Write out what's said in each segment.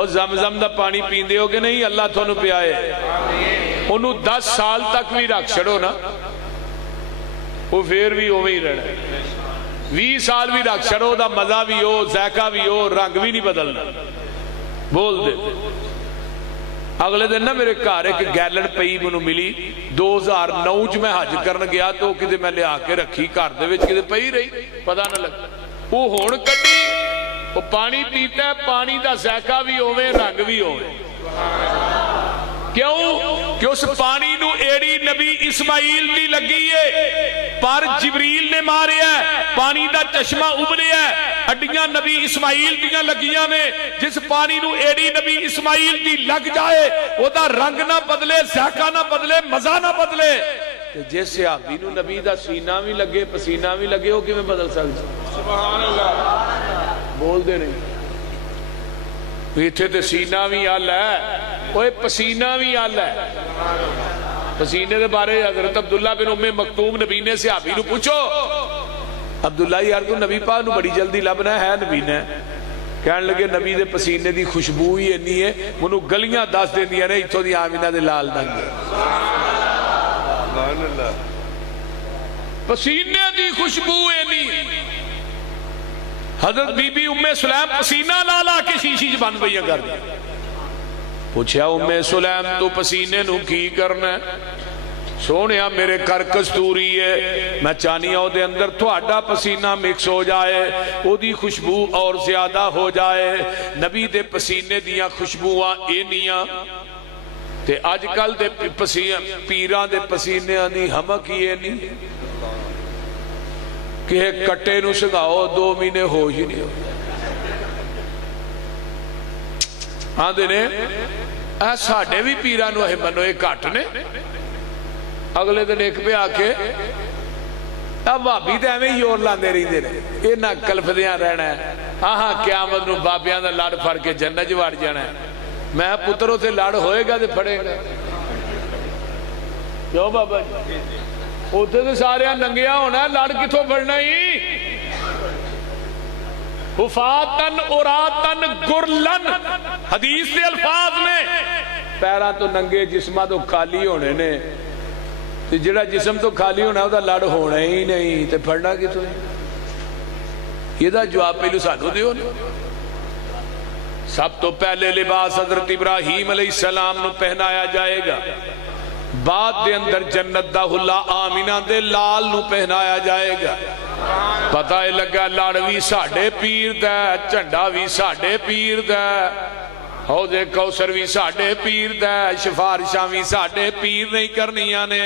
اور زمزم دا پانی پیندے ہو کہ نہیں اللہ تھانوں پیائے انہوں 10 سال تک بھی رکھ چھڑو نا وہ پھر بھی اوے ہی رہنا 20 سال بھی رکھ چھڑو دا مزہ بھی ہو ذائقہ بھی ہو رنگ بھی نہیں بدلنا بول دے اگلے دن نا میرے گھر ایک گیلن پئی منو ملی 2009 چ میں حج کرن گیا تو کدے میں لیا کے رکھی گھر دے وچ کدے پئی رہی پتہ نہ لگا وہ ہن کڈی وہ پانی پیتا ہے پانی دا ذائقہ بھی ہوے رنگ بھی ہوے کیوں کہ اس پانی نو ایڑی نبی اسماعیل دی لگی ہے پر جبریل نے ماریا ہے پانی دا چشمہ ابلیا ہے ہڈیاں نبی اسماعیل دیاں لگیاں نے جس پانی نو ایڑی نبی اسماعیل دی لگ جائے وہ دا رنگ نہ بدلے ذائقہ نہ بدلے مزہ نہ بدلے جس صحابی نو نبی دا سینہ بھی لگے پسینہ بھی لگے وہ کیویں بدل سکدا سبحان اللہ بول دے نہیں ایتھے تے سینہ بھی آل ہے وہ پسینہ بھی آل ہے پسینے دے بارے حضرت عبداللہ بن ام مکتوم نبی نے صحابی نو پوچھو عبداللہ یار تو نبی پاک نو بڑی جلدی لبنا ہے نبی نے کہنے لگے نبی دے پسینے دی خوشبو ہی انی ہے منو گلیاں دس دیں دیا نے اتھو دی آمینہ دے لال دنگے پسینے دی خوشبو انی حضرت بی بی ام سلیم پسینہ لالا کے شیشی بن بھئیاں کر دیا پوچھا ام سلیم تو پسینے نو کی کرنا ہے سونیا میرے کر کستوری ہے میں چانیہ ہو دے اندر تھوڑا پسینہ مکس ہو جائے او دی خوشبو اور زیادہ ہو جائے نبی دے پسینے دیاں خوشبواں اینیاں تے آج کل دے پیران دے پسینے آنی ہمک ہی اینی کہ ایک کٹے نو سگاؤ 2 مہینے ہو ہی نہیں ہو ہاں دے نے ساڑھے بھی پیرانو ہے منو ایک کٹنے اگلے دن ایک پہ آکے اب بابی دے ہمیں ہی اور لاندے رہی دے رہے یہ نہ کلف دیاں رہنا ہے آہاں قیامت نو بابیاں دا لڑ پھڑ کے جنت جوار جانا ہے میں پتروں سے لڑ ہوئے گا دے پھڑے گا کیوں بابا جی اوتھے تو سارے ننگیا ہونا ہے لڑ کتھوں پڑھنا ہی حفاتن اوراتن گرلن حدیث دے الفاظ میں پیرا تو ننگے جسمہ تو خالی ہونے نے تو جڑا جسم تو خالی ہونا ہے وہ لڑ ہونا ہی نہیں تو پڑھنا کتھوں یہ دا جواب پہلو سانو دیو نا سب تو پہلے لباس حضرت ابراہیم علیہ السلام نو پہنایا جائے گا بعد دے اندر جنت دا اللہ آمینہ دے لال نو پہنایا جائے گا پتہ ہے لگا لڑ بھی ساڑھے پیر دے چنڈا بھی ساڑھے پیر دے حوض کوثر بھی ساڑھے پیر دے شفارشاں بھی ساڑھے پیر نہیں کرنیاں نے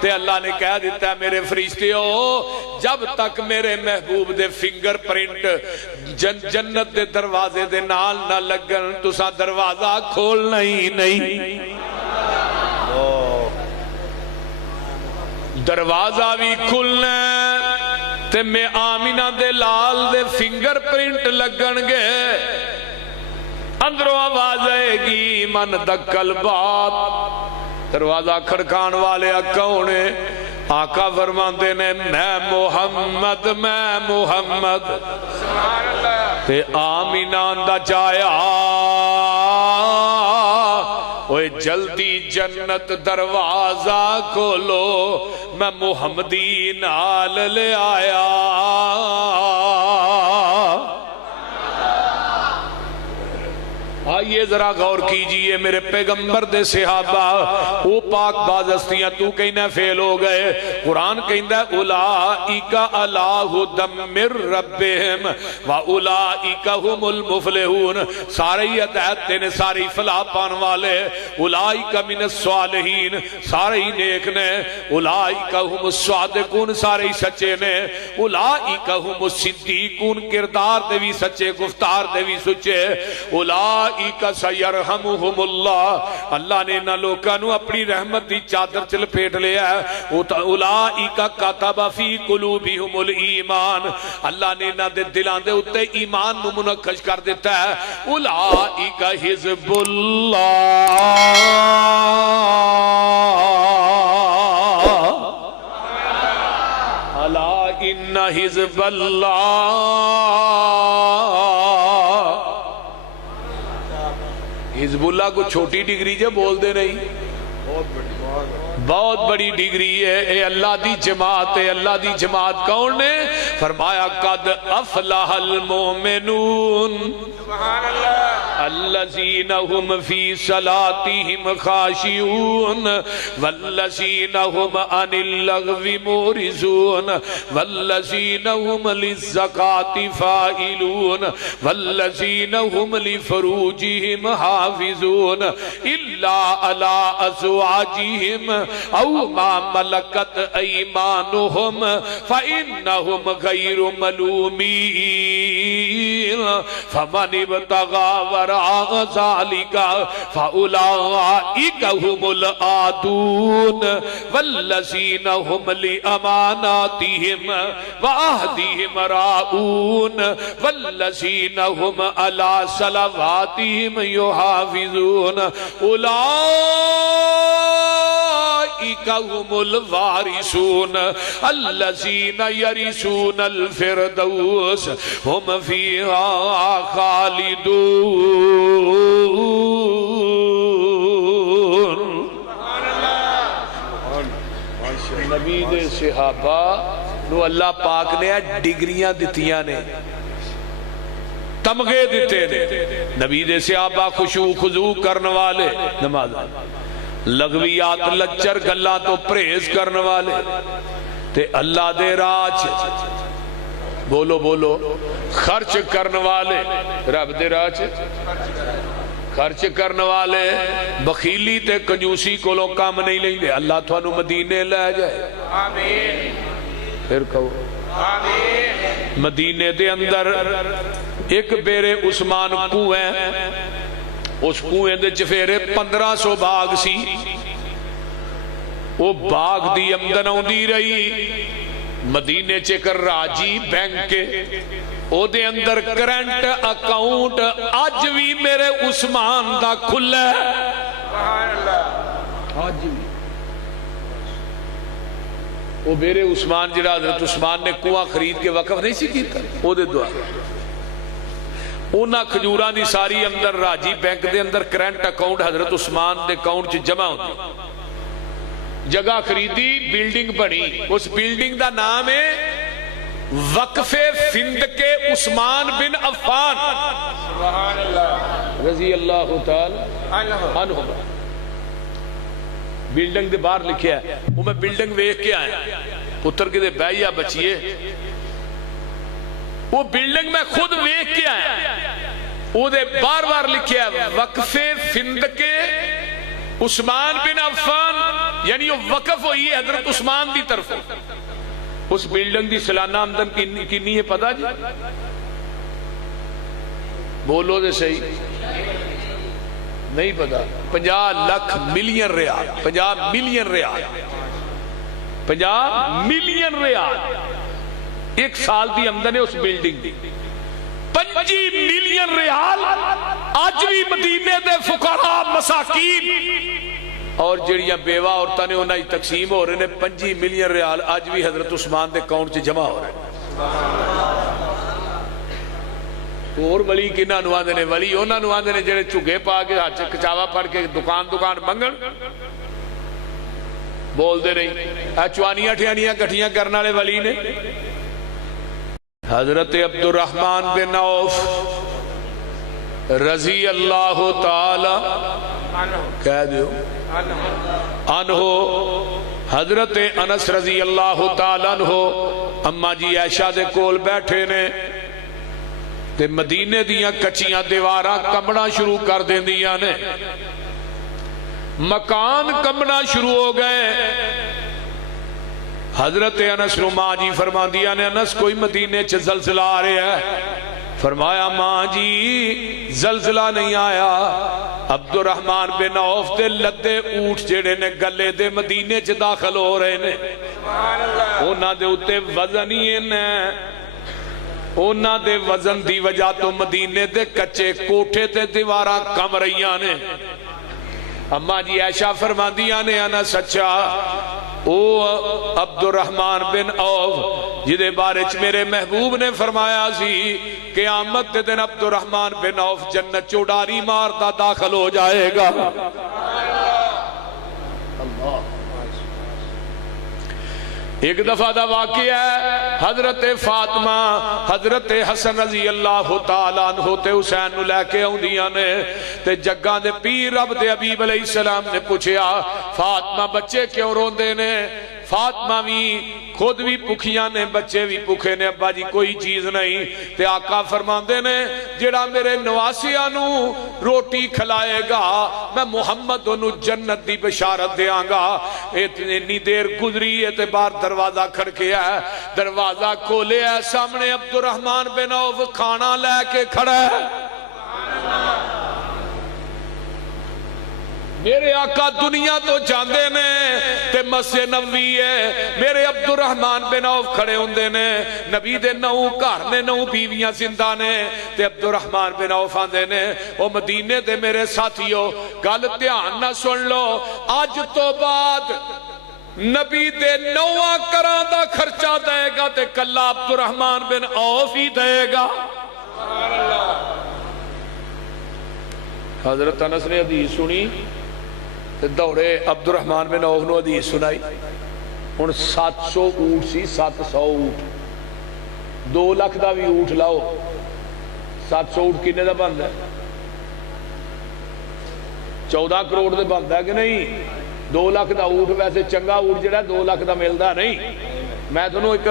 تے اللہ نے کہہ دیتا ہے میرے فرشتے ہو جب تک میرے محبوب دے فنگر پرنٹ جنت دے دروازے دے نال نہ لگن تسا دروازہ کھولنا ہی نہیں دروازہ بھی کھلنا تے میں آمینہ دے لال دے فنگر پرنٹ لگن گے اندروں آواز آئے گی من دکل باب دروازہ کھڑکان والے اکونے آقا فرماندے نے میں محمد تے آمینہ دا جایا اوے جلدی جنت دروازہ کھولو میں محمدی نال لے آیا آئیے ذرا غور کیجئے میرے پیغمبر دے صحابہ وہ پاک باز ہستیاں تو کہنا فیل ہو گئے قرآن کہنا اولائکا علی ھدی من ربہم و اولائکا ھم المفلحون سارے ہی ہدایت نے ساری فلاح پان والے اولائکا من الصالحین سارے ہی نیک نے اولائکا ھم الصادقون سارے ہی سچے نے اولائکا ھم الصدیقون کردار دے بھی سچے گفتار دے بھی سچے اولائکا سیرحمہم اللہ اللہ نے انہا لوکانو اپنی رحمت دی چادر چل پیٹ لیا ہے اولائکا کتب فی قلوبہم الایمان اللہ نے انہا دے دلان دے اتے ایمان نو منقش کر دیتا ہے اولائکا حزب اللہ الا ان حزب اللہ حزب اللہ کو چھوٹی ڈگری جو بول دے نہیں، بہت بڑی ڈگری ہے۔ اے اللہ دی جماعت، اے اللہ دی جماعت کون نے؟ فرمایا قد افلح المؤمنون الذین هم فی صلاتهم خاشعون والذین هم عن اللغو معرضون والذین هم للزکاة فاعلون والذین هم لفروجهم حافظون الا علی ازواجهم او ما ملکت ایمانهم فإنهم غیر ملومین فمن ابتغى وراء ذلك فأولئك هم العادون والذين هم لأماناتهم وعهدهم راعون والذين هم على صلواتهم يحافظون أولئك هم الوارثون الذين يرثون الفردوس هم فيها خالدون۔ نبی دے صحابہ نو اللہ پاک نے ڈگریاں دتیاں نے، تمغے دیتے نے۔ نبی دے صحابہ خشوع خضوع کرنے والے، نماز لغویات لچر گلا تو پرہیز کرنے والے تے اللہ دے راج بولو بولو خرچ کرنے والے، رب دے راج خرچ کرنے والے، بخیلی تے کنجوسی کولوں کام نہیں لیں دے۔ اللہ تھانو مدینے لے جائے، آمین۔ پھر کہو آمین۔ مدینے دے اندر ایک بیرے عثمان کنویں، اس کنویں دے چفیرے 1500 باغ سی، وہ باغ دی آمدن آندی رہی۔ مدینے چکر راجی بینک کے او دے اندر کرنٹ اکاؤنٹ آج بھی میرے عثمان دا کھلا ہے، آج بھی وہ میرے عثمان جڑا حضرت عثمان نے کنواں خرید کے وقف نہیں سی کیتا، او دے دعا اونا کھجوران دی ساری اندر راجی بینک دے اندر کرنٹ اکاؤنٹ حضرت عثمان دے اکاؤنٹ چ جمع ہوندی، جگہ خریدی، بلڈنگ بنی، اس بلڈنگ دا نام ہے وقف فندق عثمان بن عفان رضی اللہ تعالی عنہ۔ بلڈنگ دے باہر لکھیا ہے، وہ میں بلڈنگ ویکھ کے آیا، پتر کے دے بھائیا بچیے، وہ بلڈنگ میں خود ویکھ کے آیا، وہ دے بار بار لکھیا ہے وقف فندق عثمان بن عفان، یعنی وہ وقف ہوئی ہے حضرت عثمان دی طرف۔ اس بلڈنگ دی سالانہ آمدن کنی ہے پتہ جی؟ بولو دے صحیح، نہیں پتا، 50 لاکھ ملین ریال، 50 ملین ریال، 50 ملین ریال ایک سال دی آمدن ہے اس بلڈنگ دی۔ 25 ملین ریال آج بھی مدینے دے فقراء مساکین اور جڑیاں بیوہ عورتاں نے انہیں تقسیم ہو رہے ہیں۔ 25 ملین ریال آج بھی حضرت عثمان دے اکاؤنٹ سے جمع ہو رہے ہیں۔ اور ولی کنہ نواندے نے؟ ولی انہاں نواندے نے جڑے چگے پا کے ہاتھ کچاوا پڑھ کے دکان منگن بول دے نہیں، چوانیاں ٹھیانیاں کٹھیاں کرنے والے ولی نے۔ حضرت عبد الرحمن بن عوف رضی اللہ تعالی کہہ دیو عنہ، حضرت انس رضی اللہ تعالی عنہ اما جی عائشہ دے کول بیٹھے نے تے مدینے دیاں کچیاں دیواراں کمبنا شروع کر دیندیاں نے، مکان کمبنا شروع ہو گئے۔ حضرت انس نو ماں جی فرما دیا نے انس کوئی مدینے چ زلزلہ آ رہا ہے، فرمایا ماں جی زلزلہ نہیں آیا، عبد الرحمن بن عوف دے لدے اونٹ جڑے نے گلے دے مدینے چ داخل ہو رہے نے، اونا دے اتے وزن ہی نے، اونا دے وزن دی وجہ تو مدینے دے کچے کوٹھے تے دیواراں کم رہیاں نے۔ اما جی عائشہ فرما دیا نے انا سچا او عبد الرحمن بن عوف جدے بارے چ میرے محبوب نے فرمایا سی قیامت دے دن عبد الرحمن بن عوف جنت چوڑاری مارتا داخل ہو جائے گا. ایک دفعہ دا واقعہ ہے، حضرت فاطمہ حضرت حسن رضی اللہ تعالیٰ عنہ تے حسین نو لے کے آؤندیاں نے تے جگاں دے پیر رب دے حبیب علیہ السلام نے پوچھیا فاطمہ بچے کیوں روندے نے؟ فاطمہ بھی خود بھی بھکھیاں نے، بچے بھی بھکھے نے، ابا جی کوئی چیز نہیں. تے آقا فرماندے نے جڑا میرے نواسیاں نو روٹی کھلائے گا میں محمد انو جنت دی بشارت دیاں گا. اتنی دیر گزری ہے تے باہر دروازہ کھڑکیا ہے، دروازہ کھولے ہے، سامنے عبد الرحمن بن عوف کھانا لے کے کھڑا ہے. میرے آقا دنیا تو جاندے نے تے مسجد نبوی ہے، میرے عبد الرحمن بن عوف کھڑے ہوندے نے، نبی دے 9 گھر نے 9 بیویاں زندہ نے تے عبد الرحمن بن عوف آندے نے او مدینے دے میرے ساتھیو گل دھیان نہ سن لو، اج تو بعد نبی دے 9 گھراں دا خرچہ دے گا تے کلا عبد الرحمن بن عوف ہی دے گا. حضرت انس نے حدیث سنی دوڑے عبد الرحمن بن عوف نے حدیث سنائی. ہن 700 اونٹ سی، 700 اونٹ، 2 لاکھ دا بھی اونٹ لاؤ 700 اونٹ کنے دا بندا ہے؟ 14 کروڑ دے بندا ہے کہ نہیں؟ 2 لاکھ دا اونٹ ویسے چنگا اونٹ جڑا 2 لاکھ دا ملدا نہیں. میں تانوں ایک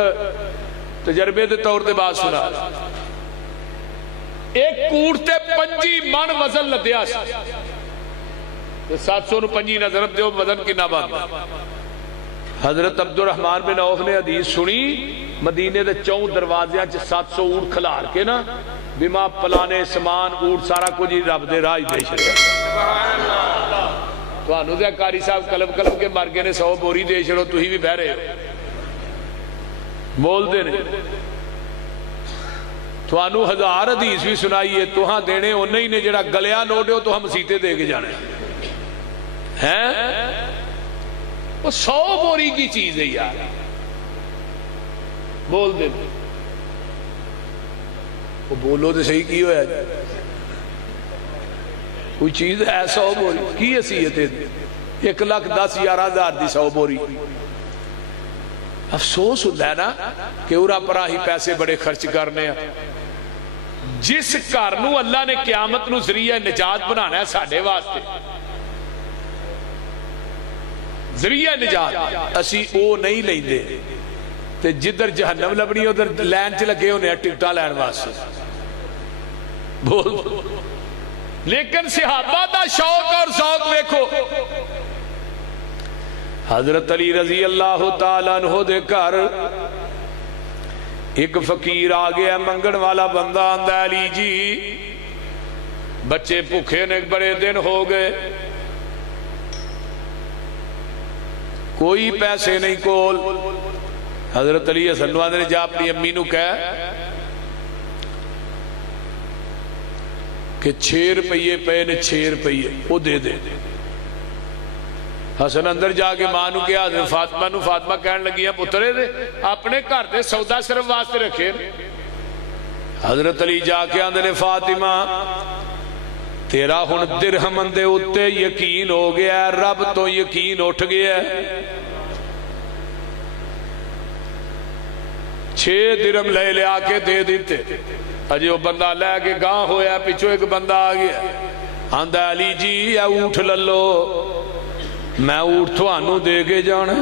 تجربے دے طور تے بات سنا. ایک اونٹ تے 25 من وزن لدیا سی، 700 نو 25 نہ ضرب دیو وزن کنا بندا. حضرت عبد الرحمن بن عوف نے حدیث سنی، مدینے دے 4 دروازیاں چ 700 اونٹ کھلار کے نا بما پلانے سامان اونٹ سارا کچھ ہی رب دے راہ دے چھڑیا. تانوں تے قاری صاحب کلب کلب کے مر گئے نے 100 بوری دے چھڑو، تسی بھی بہ رہے ہو بول دے نے. تانوں 1000 حدیث بھی سنائیے توہاں دینے اونے ہی نے جڑا گلیا نوٹے ہو تو ہم مسیتے دے کے جانے ہیں. وہ 100 بوری کی چیز ہے یار، بول دے وہ بولو تو صحیح کی ہویا جائے کوئی چیز ہے 100 بوری کی حیثیت ہے؟ 1,10,11,000 دی 100 بوری. افسوس ہوتا ہے نا کہ اورا پرا ہی پیسے بڑے خرچ کرنے ہیں. جس گھر نو اللہ نے قیامت نو ذریعہ نجات بنانا ہے ساڈے واسطے ذریعہ نجات، اسی او نہیں لیندے تے جدھر جہنم لبنی ادھر لین چ لگے ہونے ٹکٹاں لین واسطے. بول لیکن صحابہ دا شوق اور ذوق دیکھو. حضرت علی رضی اللہ تعالیٰ عنہ دے گھر ایک فقیر آ گیا، منگن والا بندہ آندا ہے علی جی بچے بھوکے نے بڑے دن ہو گئے، کوئی پیسے نہیں کول. حضرت علی حسن نو نے جا اپنی امی نو کہا کہ 6 روپیے پے نے 6 روپیے وہ دے دے. حسن اندر جا کے ماں نو کیا حضرت فاطمہ نو، فاطمہ کہن لگی ہیں پترے دے اپنے گھر دے سودا صرف واسطے رکھے. حضرت علی جا کے آندے نے فاطمہ تیرا ہن درہم دے اتے یقین ہو گیا ہے، رب تو یقین اٹھ گیا ہے. 6 درہم لے لے آ کے دے دیتے. اجے وہ بندہ لے کے گاں ہویا، پیچھو ایک بندہ آ گیا آندا علی جی اے اونٹ للو، میں اونٹ تھانوں دے کے جانا.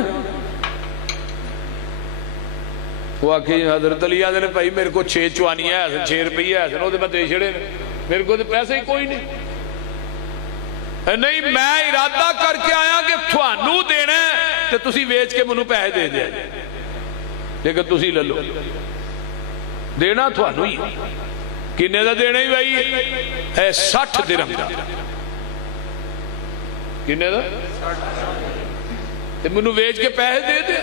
وہ آکھی حضرت علی آدھے نے بھائی میرے کو 6 چوانیاں ہے 6 روپیے ہے وہ میں دے چھڑے میرے کو تو پیسے ہی کوئی نہیں. نہیں میں ارادہ کر کے آیا کہ تھانوں دینا ہے تو تسی ویچ کے منوں پیسے دے دیا لیکن تسی لے لو، دینا تھانوں ہی. کنے دا دینا ہی بھائی ہے 60 درہم دا. کنے دا تے منوں ویچ کے پیسے دے دے.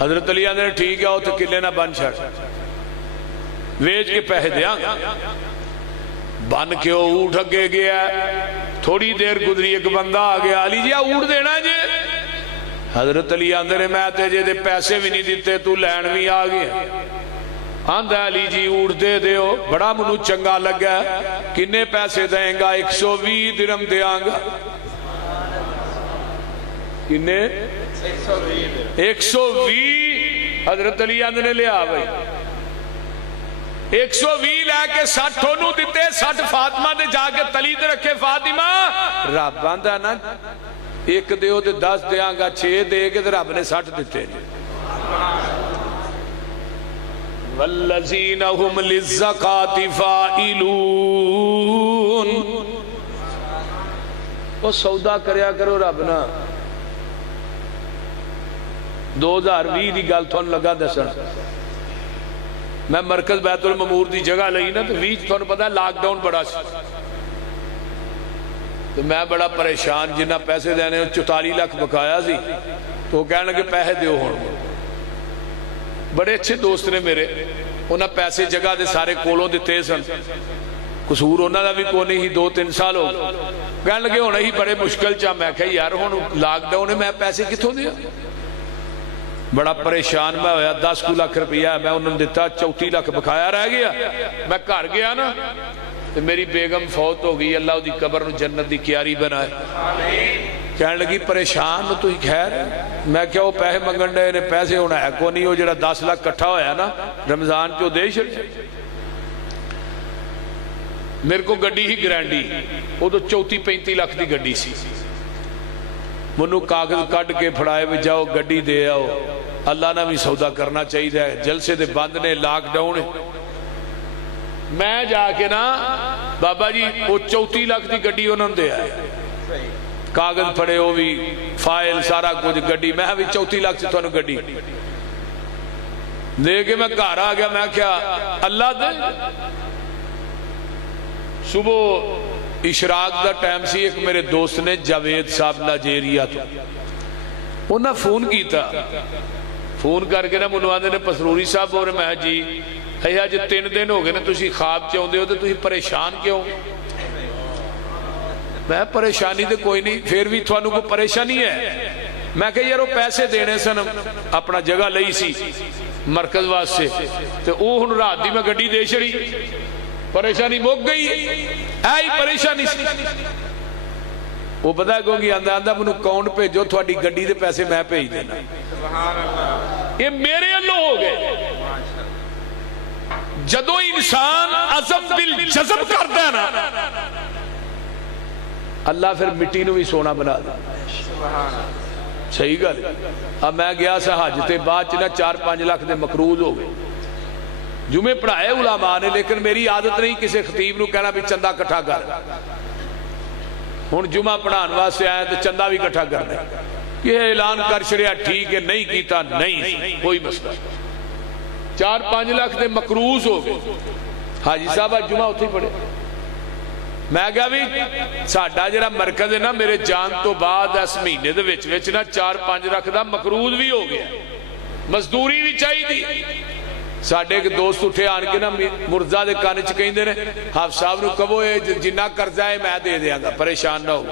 حضرت علی نے ٹھیک ہے تو کلے نہ بن چھڑ ویچ کے پیسے دیا بن کے وہ اونٹ اگے گیا. تھوڑی دیر گزری ایک بندہ آ گیا علی جی اونٹ دینا جی. حضرت علی آندے نے میں تے جے دے پیسے بھی نہیں دیتے تو لین بھی آ گیا. آندہ علی جی اونٹ دے دیو. بڑا منو چنگا لگا. کنے پیسے دیں گا؟ 120 درہم دیاں گا. کنے 120. حضرت علی آندے نے لیا بھائی 120 لے کے 60 انہوں دیتے 60 فاطمہ دے جا کے تلی دے رکھے. فاطمہ رب آندہ نا ایک دیو دے 10 دیاں گا 6 دے کے رب نے 60 دیتے. والذین هم للزکاة فاعلون. وہ سودا کریا کرو رب نا. 2020 دی گل تھون لگا دسن. میں مرکز بیت المامور دی جگہ لئی نا تو 20 تھون پتا لاک ڈاؤن بڑا سی تو میں بڑا پریشان جنہ پیسے دینے 44 لاکھ بقایا سی تو وہ کہنے لگے پیسے دیو ہون. بڑے اچھے دوست نے میرے انہاں پیسے جگہ دے سارے کولوں دیتے سن. قصور انہاں دا بھی کوئی نہیں 2-3 سال ہو کہنے لگے ہونا ہی بڑے مشکل چاہ. میں کہا یار ہون لاک ڈاؤن ہے میں پیسے کتھوں دیا. بڑا پریشان میں ہویا. 10 لاکھ روپیہ میں انہوں نے دیتا 34 لاکھ بقایا رہ گیا. میں گھر گیا نا تو میری بیگم فوت ہو گئی. اللہ دی قبر نو جنت دی کیاری بنائے. کہنے لگی پریشان تو ہی خیر. میں کیا وہ پیسے منگن دے نے پیسے ہونا ہے کو نہیں. وہ جڑا 10 لاکھ کٹھا ہویا نا رمضان چو دے چھڑے. میرے کو گڈی ہی گرینڈی وہ تو 34-35 لاکھ دی گڈی سی. منو کاغذ کٹ کے پھڑائے بھی جاؤ گڈی دے آؤ. اللہ نے بھی سودا کرنا چاہیے. جلسے دے بند نے لاک ڈاؤن. میں جا کے نا بابا جی وہ 34 لاکھ دی گڈی انہوں نے دے آئے. کاغذ پڑے وہ بھی فائل سارا کچھ گڈی. میں بھی 34 لاکھ سے تھوڑا گڈی دے کے میں گھر آ گیا. میں کیا اللہ دے. صبح اشراق دا ٹائم سی. ایک میرے دوست نے جاوید صاحب نائجیریا تو انہاں فون کیتا. فون کر کے نا منواندے نے پسروری صاحب اور میں جی اے جی 3 دن ہو گئے نا تسی خواب چاہندے ہو تو تسی پریشان کیوں؟ میں پریشانی تو کوئی نہیں پھر بھی تھانوں کو پریشانی ہے. میں کہ یار وہ پیسے دینے سن اپنا جگہ لئی سی مرکز واسطے تو وہ ہن رات دی میں گڈی دے چھڑی. پریشانی مک گئی. ایہی پریشانی سی. وہ پتہ ہے کہ آندا منو اکاؤنٹ بھیجو تھوڑی گڈی دے پیسے میں بھیج دینا. یہ میرے اللہ ہو گئے. جدو انسان عزم بالجزم کرتا ہے نا اللہ پھر مٹی نو بھی سونا بنا دے. صحیح گل. اب میں گیا سا حج تے بعد چنا 4-5 لاکھ دے مقروض ہو گئے. جمعے پڑھائے علماء نے لیکن میری عادت نہیں کسی خطیب نو کہنا بھی چندہ کٹھا کر. ہن جمعہ پڑھان واسطے آئے تو چندہ بھی کٹھا کر دیں. یہ اعلان کر چھڑیا ٹھیک ہے نہیں کیتا نہیں کوئی مسئلہ. 4-5 لاکھ دے مقروض ہو گئے. حاجی صاحب آج جمعہ اتھی پڑھے. میں کہا بھی ساڈا جڑا مرکز ہے نا میرے جان تو بعد اس مہینے دے وچ وچ نا 4-5 لاکھ دا مقروض بھی ہو گیا. مزدوری بھی چاہیے تھی. ساڈے ایک دوست اٹھے آن کے نا مرزا دے کان وچ کہندے نے حافظ صاحب نو کہو اے جنہ قرضہ ہے میں دے دیاں گا پریشان نہ ہو.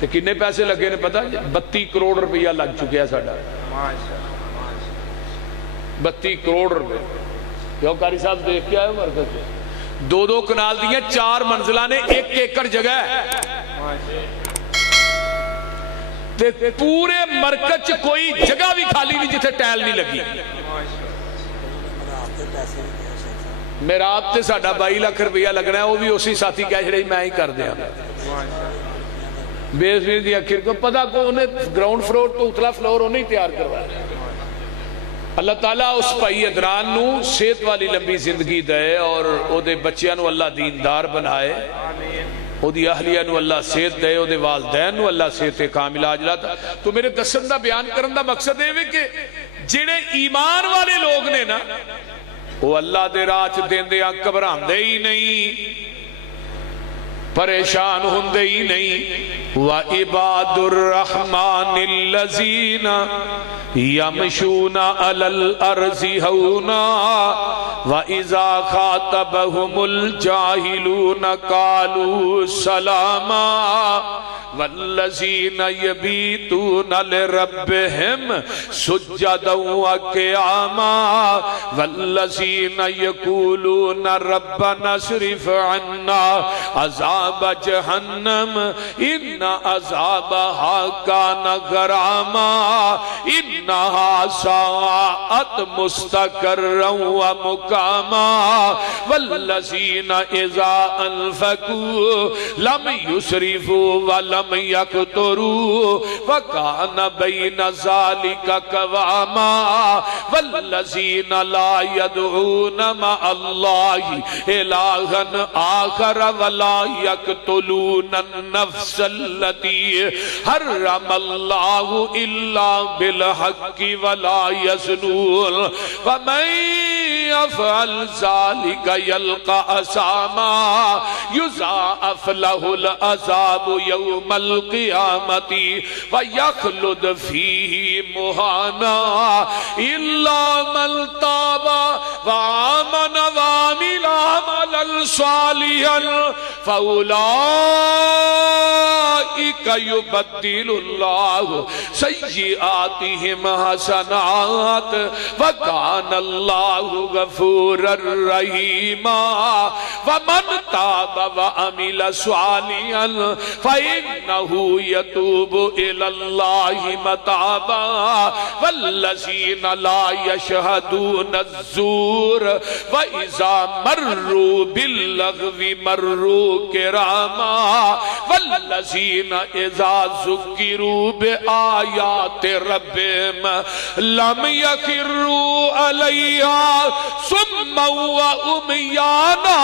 تے کنے پیسے لگے نے پتہ 32 کروڑ روپیہ لگ چکیا ساڈا. 32 کروڑ روپے. جو قاری صاحب دیکھ کے آئے مرکز میں 2-2 کنال دیاں 4 منزلہ نے 1 ایکڑ جگہ ہے. تے پورے مرکز کوئی جگہ بھی خالی نہیں جتھے ٹائل نہیں لگی. میرا آپ تے ساڈا 22 لاکھ روپیہ لگنا ہے وہ بھی اسی ساتھی کہہ چھڑے میں ہی کر دیا. بیس بھی دیا کھر کو پتہ کو انہیں گراؤنڈ فلور تو اتلا فلور انہیں تیار کروایا. اللہ تعالیٰ اس پائی ادران نو صحت والی لمبی زندگی دے اور او دے بچیاں نو اللہ دیندار بنائے. او دی اہلیہ نو اللہ صحت دے. او دے والدین نو اللہ صحت کامل عاجلہ. تو میرے دسن دا بیان کرن دا مقصد ہے کہ جڑے ایمان والے لوگ نے نا وہ اللہ دے راہ چ دیندیاں گھبراندے ہی نہیں پریشان ہوندے ہی نہیں. وَعِبَادُ الرَّحْمَنِ الَّذِينَ يَمْشُونَ عَلَى الْأَرْضِ هَوْنًا وَإِذَا خَاطَبَهُمُ الْجَاهِلُونَ قَالُوا سَلَامًا. والذین یبیتون لربہم سجدا وقیاما والذین یقولون ربنا اصرف عنا عذاب جہنم ان عذابها کان غراما انہا ساعت مستقرا ومقاما والذین اذا انفقوا لم يسرفوا ولم يقتروا وكان بين ذلك قواما والذین لا يدعون مع الله إلها آخر ولا يقتلون النفس التي حرم الله إلا بالحق ولا يزنون ومن يفعل ذلك يلقى أثاما يضاعف له العذاب يوم القيامة ويخلد فيه مهانا إلا من تاب وآمن وعمل عملا صالحا فأولئك يبدل الله سيئاتهم حسنات وكان الله غفورا رحيما ومن تاب وعمل صالحا فإنه يتوب إلى الله متابا والذين لا يشهدون الزور وإذا مروا باللغو مروا كراما والذين إذا ذكروا بآيات ربهم لم يخروا عليها صما وعميانا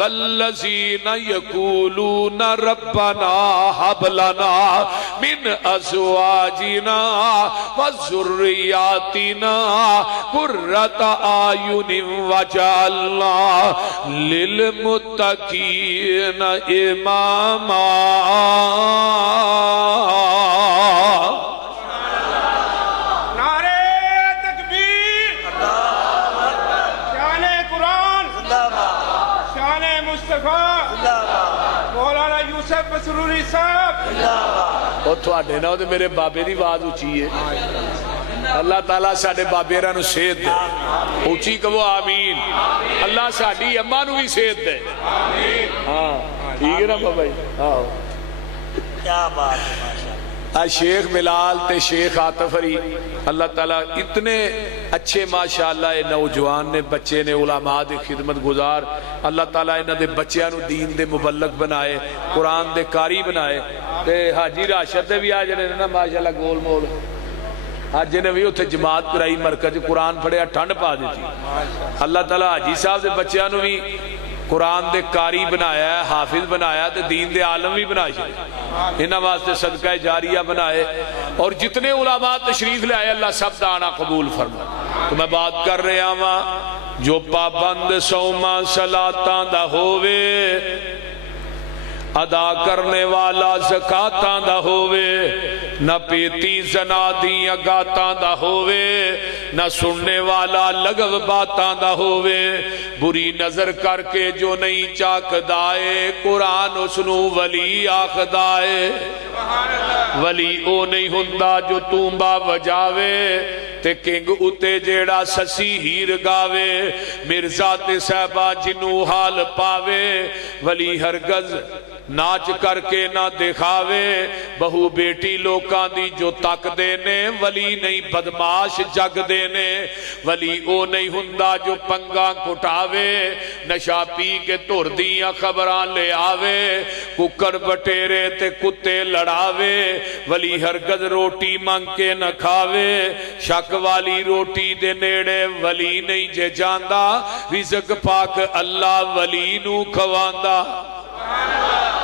والذين يقولون ربنا هب لنا من أزواجنا وذرياتنا قرة أعين واجعلنا للمتقين إماما میرے بابے دی آواز اچھی ہے اللہ تعالیٰ ساڈے بابے نو صحت دے اچھی کہو آمین اللہ ساڈی اماں نو بھی صحت دے ہاں ٹھیک ہے نا بابا جی ہاں کیا بات ہے شیخ بلال تے شیخ عاطف علی اللہ تعالیٰ اتنے اچھے ماشاءاللہ نوجوان نے بچے نے علماء دے خدمت گزار اللہ تعالیٰ انہاں دے بچیاں نو دین دے مبلغ بنائے قرآن دے قاری بنائے تے حاجی راشد دے بھی آج نے نا ماشاءاللہ گول مول آج نے بھی اتھے جماعت کرائی مرکز قرآن پڑھیا ٹھنڈ پا دیتی اللہ تعالیٰ حاجی صاحب دے بچیاں نو بھی قرآن دے قاری بنایا ہے حافظ بنایا تے دین دے عالم بھی بنائے انہاں واسطے صدقہ جاریہ بنائے اور جتنے علماء تشریف لے آئے اللہ سب دانا قبول فرمائے تو میں بات کر رہا ہوں جو پابند سوما صلاتاں دا ہووے ادا کرنے والا زکاتاں دا ہووے نہ پیتی زنا دیاں گاتاں دا ہووے نہ سننے والا لغو باتاں دا ہووے بری نظر کر کے جو نہیں چاک دائے قرآن اسنو ولی آخ دائے ولی او نہیں ہندہ جو تومبا وجاوے تے کنگ اتے جیڑا سسی ہیر گاوے مرزا تے صحبہ جنو حال پاوے ولی ہرگز ناچ کر کے نہ دکھاوے بہو بیٹی لوکاں دی جو تک دینے ولی نہیں بدماش جگ دینے ولی او نہیں ہندہ جو پنگاں کٹاوے نشا پی کے تور دیاں خبران لے آوے ککر بٹیرے تے کتے لڑاوے ولی ہرگز روٹی مانگ کے نہ کھاوے شک والی روٹی دے نیڑے ولی نہیں جے جاندہ رزق پاک اللہ ولی نو کھواندہ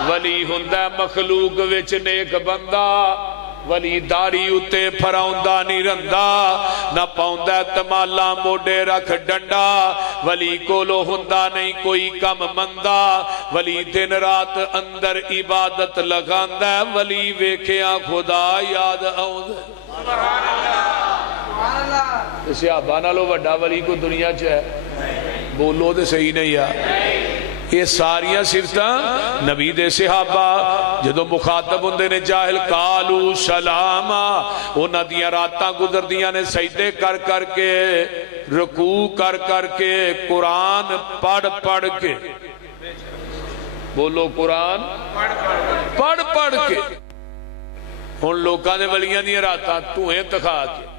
ولی ہندہ مخلوق وچ نیک بندہ ولی داری اتے پھراؤندہ نہیں رندہ نہ پاؤندہ تمالا موڑے رکھ ڈنڈا ولی کولو ہندہ نہیں کوئی کم مندہ ولی دن رات اندر عبادت لگاندہ ولی ویکھیاں خدا یاد آؤندہ اسے آبانا لو وڈا ولی کو دنیا چاہے بولو دے صحیح نہیں ہے یہ ساریاں صفتاں نبی دے صحابہ جدو مخاطب ہوندے نے جاہل قالو سلاما انہاں دیاں راتاں گزردیاں نے سجدے کر کر کے رکوع کر کر کے قرآن پڑھ پڑھ کے بولو قرآن پڑھ پڑھ کے ہن لوکاں دے ولیاں دیاں راتاں دھوئیں تکھا کے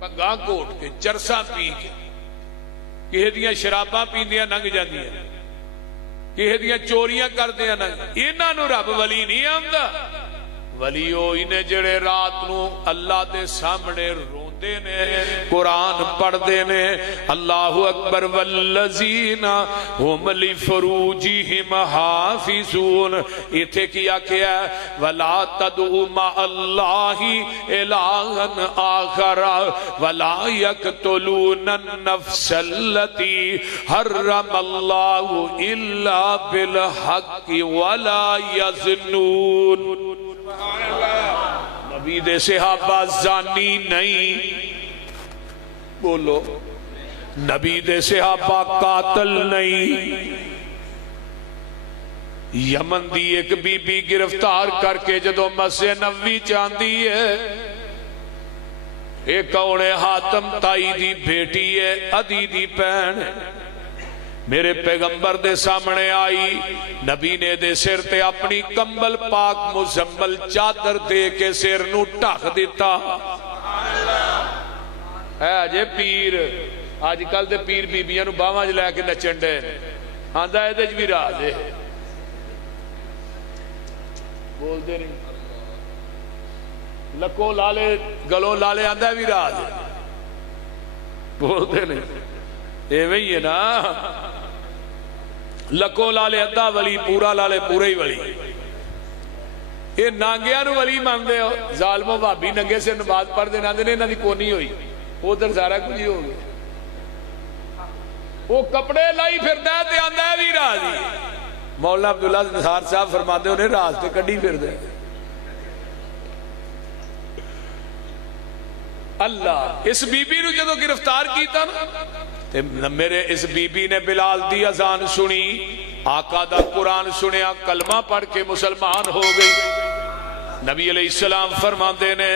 پگاں کوٹ کے چرساں پی کے کسی دیاں شراباں پیندیاں لنگ جاندیاں کسی دیاں چوریاں کردیاں لنگ انہاں نوں رب ولی نہیں آندا ولی ہوئی نے جڑے رات نو اللہ دے سامنے روندے نے قرآن پڑھدے نے اللہ اکبر والذین هم لفروجہم حافظون ایتھے کیا کیا ولا تدعوا مع اللہ الہا آخر ولا یقتلون النفس التي حرم اللہ الا بالحق ولا یزنون نبی دے صحابہ زانی نہیں بولو نبی دے صحابہ قاتل نہیں یمن دی ایک بی بی گرفتار کر کے جدو مسجد نبوی چاندی ہے ایک اوڑے حاتم تائی دی بیٹی ہے ادی دی پہن میرے پیغمبر دے سامنے آئی نبی نے دے سر تے اپنی کمبل پاک مزمل چادر دے کے سر نو ٹھک دیتا اے اجے پیر آج کل دے پیر بیبیاں نو باواں لے کے نچن ڈے آندا اے تے بھی راز ہے بول دے نہیں لکو لالے گلوں لالے آندا بھی راز ہے بول دے نہیں ایویں ہی ہے نا لکو لالے ادھا ولی پورا لالے پورا ہی ولی یہ نانگیاں نو ولی مانتے ہو ظالموں بھابی ننگے سے نماز پڑھ دینا دے نے انہاں دی کونی ہوئی ادھر سارا کچھ ہی ہو گیا وہ کپڑے لائی پھردا ہے تے آندا ہے بھی راضی مولانا عبداللہ نثار صاحب فرماتے انہیں راز تے کڈی پھردا ہے اللہ اس بی بی نو جدو گرفتار کیتا نا میرے اس بی بی نے بلال دی اذان سنی آقا دا قرآن سنیا کلمہ پڑھ کے مسلمان ہو گئی نبی علیہ السلام فرماندے نے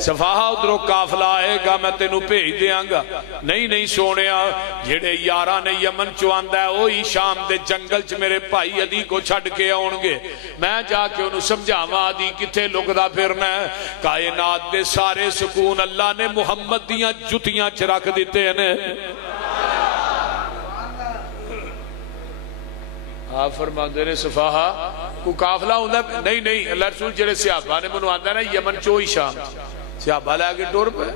صفاہا ادھروں قافلہ آئے گا میں تینوں بھیج دیاں گا نہیں سونیا جڑے یاراں نے یمن چواندا ہے وہی شام دے جنگل چ میرے بھائی عدی کو چھڈ کے آؤن گے میں جا کے انہوں سمجھاواں عدی کتھے لکدا پھرنا ہے کائنات دے سارے سکون اللہ نے محمد دیاں جتیاں چ رکھ دتے ہیں آپ فرماندے نے صفاہا کو قافلہ ہوندا نہیں اللہ رسول جڑے صحابہ نے منو آندا نا یمن چوئی شام صحابہ لے کے ٹر پے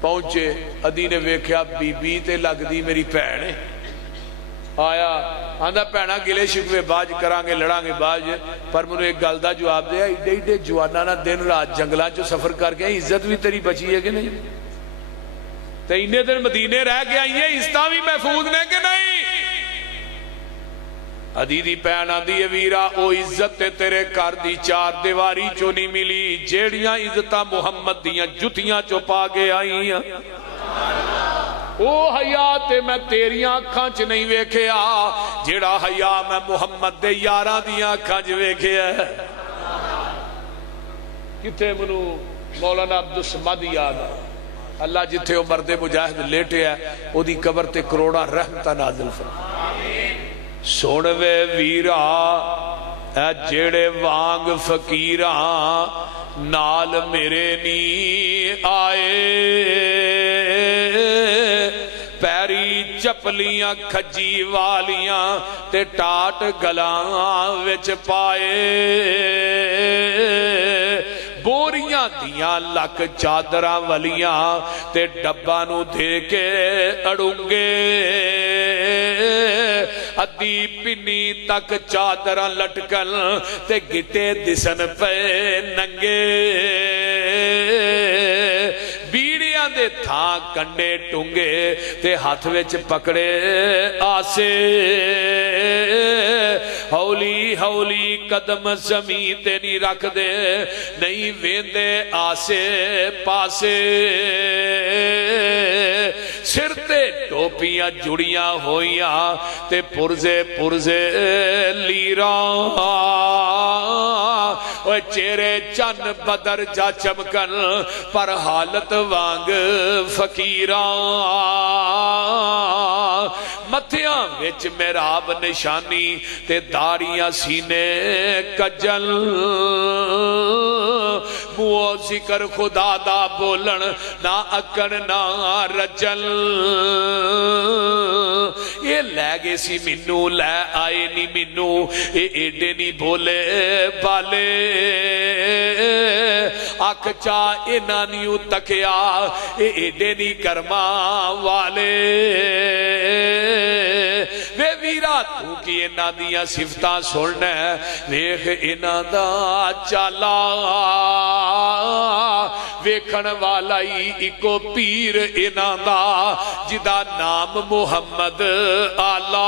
پہنچے ادی نے ویکھیا بی بی تے لگدی میری بہن ہے آیا آندا بہنا گلے شکوے باج کران گے لڑاں گے باج پر منو ایک گل دا جواب دیا ایڈے جواناں نہ دن رات جنگلاں چ سفر کر کے عزت بھی تیری بچی ہے کہ نہیں تے اینے دن مدینے رہ کے آئی ہیں عزتاں بھی محفوظ نے کہ نہیں عدی دی پہن آندی ہے ویرا او عزت تیرے کر دی چار دیواری چو نہیں ملی جیڑیاں عزتاں محمد دیاں جتیاں چو پا کے آئی ہیں او حیات میں تیریاں اکھاں چ نہیں ویکھیا جیڑا حیا میں محمد دے یاراں دیاں اکھاں چ ویکھیا کتے منو مولانا عبدالصمد یاد اللہ جتھے او مرد مجاہد لیٹے ہے او دی قبر تے کروڑا رحمتہ نازل فرما سوڑوے ویرا اے جیڑے وانگ فقیراں نال میرے نی آئے پیری چپلیاں کھجی والیاں تے ٹاٹ گلاں وچ پائے بوریاں دیاں لک چادراں ولیاں تے ڈبا نو دے کے اڑونگے ادی پنی تک چادراں لٹکن تے گٹے دسن پے ننگے بیڑیاں دے تھاں کنڈے ٹونگے تے ہاتھ وچ پکڑے آسے ہولی ہولی قدم زمین تے نہیں رکھ دے نہیں ویندے آسے پاسے سر تے ٹوپیاں جڑیاں ہویاں تے پرزے پرزے لیراں چہرے چن بدر جا چمکن پر حالت وانگ فقیراں متھیاں وچ محراب نشانی تے داڑیاں سینے کجل منہ ذکر خدا دا بولن نہ اکن نہ رجل یہ لے گے سی منو لے آئے نی منو اے ایڈے نی بولے بالے اک چا اینا نیو تکیا اے ایڈے نی کرما والے وے ویرا تو کی اینا دیا صفتاں سننے ویخ اینا دا چالا ویکھن والا ہی اکو پیر اینا دا جدا نام محمد آلہ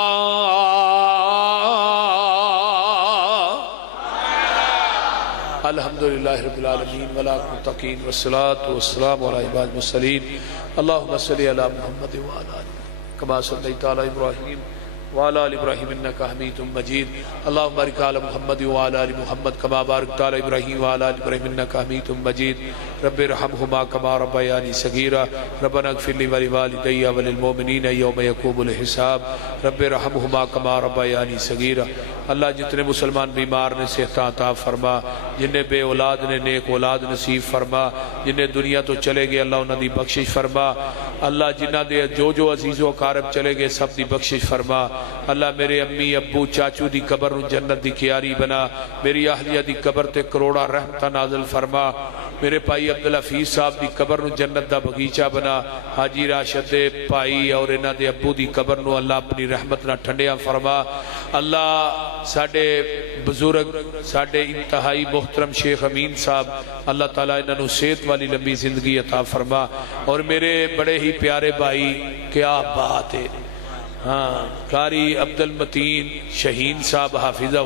الحمدللہ رب العالمین والمتقین والصلاة والسلام علی عباد المرسلین اللہم صلی علی محمد وعلی آلہ کما صلیت علی ابراہیم وعلی آل ابراہیم انکا حمید مجید اللہم بارک علی محمد وعلی آل محمد کما بارکت علی ابراہیم وعلی آل ابراہیم انکا حمید مجید رب ارحمہما کما ربیانی صغیرا ربنا اغفر لی ولوالدی وللمؤمنین یوم یقوم الحساب رب ارحمہما کما ربیانی صغیرا اللہ جتنے مسلمان بیمار نے صحت عطا فرما جنہیں بے اولاد نے نیک اولاد نصیب فرما جنہیں دنیا تو چلے گئے اللہ انہاں دی بخشش فرما اللہ جنہ دے جو عزیز و اقارب چلے گئے سب دی بخشش فرما اللہ میرے امی ابو چاچو دی قبر جنت دی کیاری بنا میری اہلیہ دی قبر تے کروڑا رحمتہ نازل فرما میرے پائی عبدالحفیظ صاحب دی قبر جنت دا بغیچہ بنا حاجی راشد دے پائی اور انہ دے ابو دی قبر اللہ اپنی رحمت نہ ٹھنڈیاں فرما اللہ ساڑھے بزرگ ساڑھے انتہائی محترم شیخ امین صاحب اللہ تعالیٰ انہوں صحت والی لمبی زندگی عطا فرما اور میرے بڑے ہی پیارے بھائی کیا بات ہے ہاں قاری عبدالمتین شہین صاحب حافظہ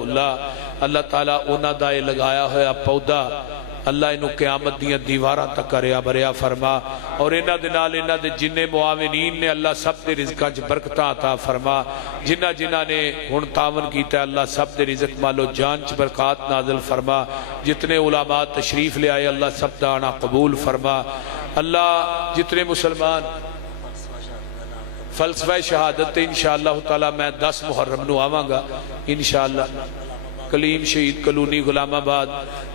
اللہ تعالیٰ انہ دائے لگایا ہوا پودا اللہ انہوں قیامت دیاں دیوارہ تک کریا بریا فرما اور انہ دنال انہ دے جن معاونین نے اللہ سب دے رزقہ برکتہ عطا فرما جنہ نے ہن تعاون کیتا ہے اللہ سب دے رزق مالو جان برکات نازل فرما جتنے علماء تشریف لے آئے اللہ سب دانا قبول فرما اللہ جتنے مسلمان فلسفہ شہادت انشاءاللہ تعالی میں 10 محرم نو آواں گا انشاءاللہ کلیم شہید کلونی غلام آباد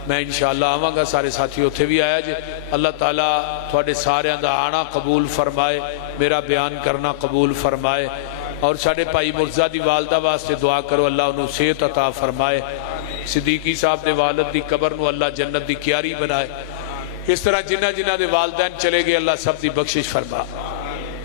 میں انشاءاللہ آواں گا سارے ساتھی اتھے بھی آیا جے اللہ تعالیٰ تھوڑے سارے دا آنا قبول فرمائے میرا بیان کرنا قبول فرمائے اور ساڑھے پائی مرزا دی والدہ واسطے دعا کرو اللہ انہوں صحت عطا فرمائے صدیقی صاحب دے والد دی قبر نو اللہ جنت دی کیاری بنائے اس طرح جنہ دے والدین چلے گئے اللہ سب دی بخشش فرما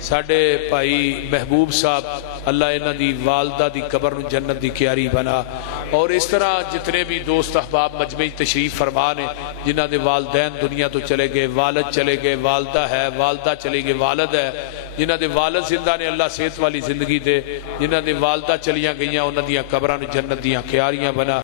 ساڑھے پائی محبوب صاحب اللہ انہ دی والدہ دی قبر جنت دی کیاری بنا اور اس طرح جتنے بھی دوست احباب مجمع تشریف فرمانے جنہ دے والدین دنیا تو چلے گئے والد چلے گئے والدہ ہے والدہ چلے گئے والد ہے جنہ دے والد زندہ نے اللہ صحت والی زندگی دے جنہ دے والدہ چلیاں گئیاں انہ دیاں قبران جنت دیاں کیاریاں بنا